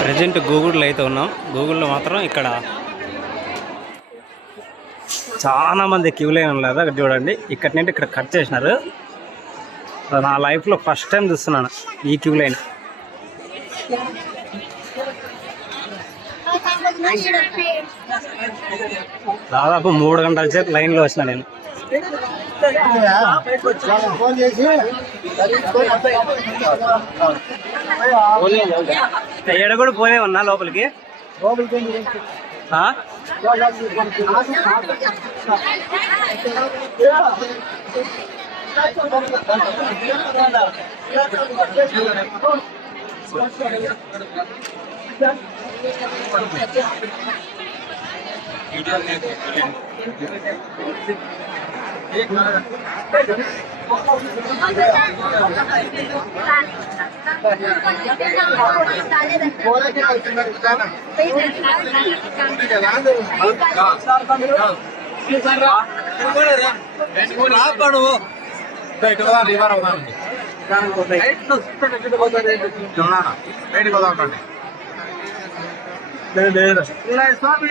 Present గూగుల్లో అయితే ఉన్నాం. గూగుల్లో మాత్రం ఇక్కడ చాలా మంది క్యూ లైన్ ఉన్నారు అక్కడ చూడండి. ఇక్కడ నుండి ఇక్కడ కట్ చేసినారు. నా లైఫ్లో ఫస్ట్ టైం చూస్తున్నాను ఈ క్యూ లైన్. దాదాపు మూడు గంటల సేపు లైన్లో వచ్చిన నేను. ఫోన్ చేసి ఎడ కూడా పోలే ఉన్నా లోపలికి స్వామి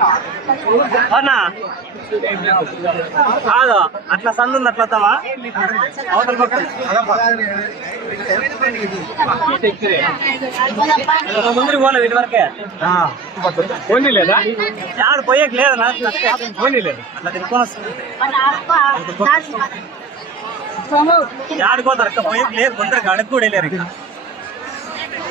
అవునా కాదు అట్లా సందు ఉంది అట్లా వస్తావా అవతల పక్క. ముందు పోలే వీటి వరకే. పోనీ లేదా? ఆడు పోయేకి లేదు పోనీ లేదు? అట్లా తిరుక్కొని వస్తుంది. ఆడుకోతారు అక్క పోయేకి లేదు కొందరికి అడుగు కూడా. అట్లా